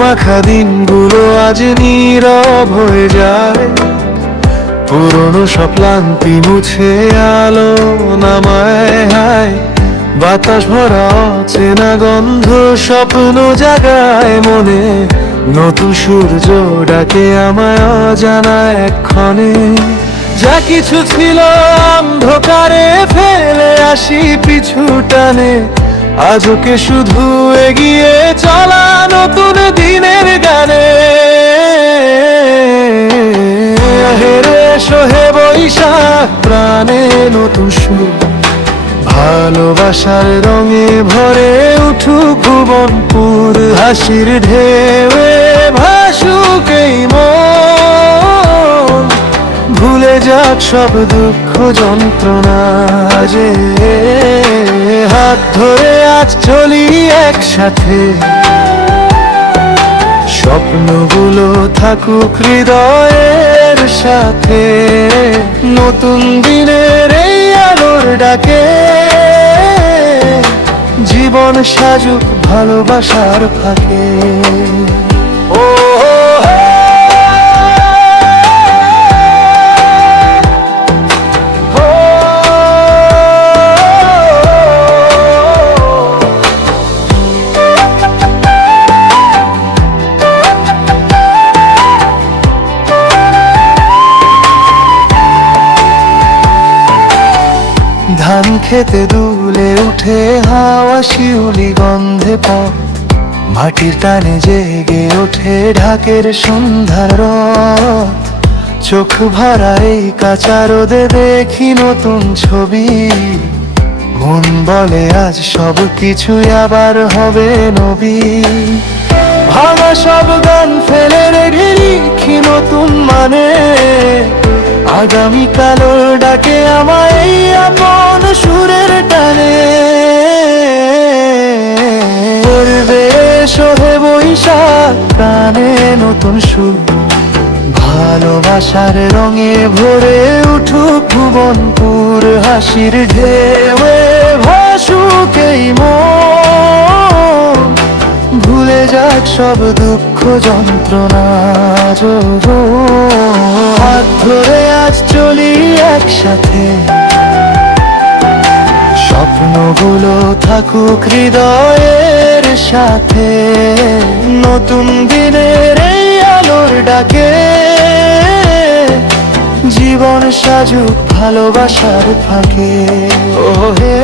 মাখা দিনগুলো আজ নীরব হয়ে যায়, পুরনো সব ক্লান্তি মুছে আলো নামায়। বাতাস ভরা অচেনা গন্ধ স্বপ্ন জাগায় মনে, নতুন সূর্য ডাকে আমায় অজানা এক্ষণে। যা কিছু ছিল অন্ধকারে ফেলে আসি পিছু টানে, আজকে শুধু এগিয়ে চলা নতুন দিনের গানে। হেরে সোহে বৈশাখ প্রাণে নতুন সুর, ভালোবাসার রঙে ভরে উঠুক ভুবনপুর। হাসির ঢেউয়ে ভাসুক এই মন, ভুলে যাক সব দুঃখ যন্ত্রণা যে। হাত ধরে আজ চলি একসাথে, স্বপ্নগুলো থাকুক হৃদয়ের সাথে। নতুন দিনের এই আলোর ডাকে, জীবন সাজুক ভালোবাসার ফাঁকে। ও ধান খেতে দুলে উঠে হাওয়া শিউলি গন্ধে পথ, মাটির টানে জেগে ওঠে ঢাকের সন্ধ্যার রথ। চোখ ভরা এই কাঁচা রোদে দেখি নতুন ছবি, মন বলে আজ সব কিছুই আবার হবে নবী। ভাঙা সব গান ফেলে রেখে লিখি নতুন মানে, আগামীকাল ডাকে আমায় এই আপন সুরের টানে। করবে সোহে বৈশাখ প্রাণে নতুন সুর, ভালোবাসার রঙে ভরে উঠুক ভুবনপুর। হাসির ঢেউয়ে ভাসুক এই মন, ভুলে যাক সব দুঃখ যন্ত্রণা যো। হাত ধরে আজ চলি একসাথে, স্বপ্নগুলো থাকুক হৃদয়ের সাথে। নতুন দিনের এই আলোর ডাকে, জীবন সাজুক ভালোবাসার ফাঁকে। ও হে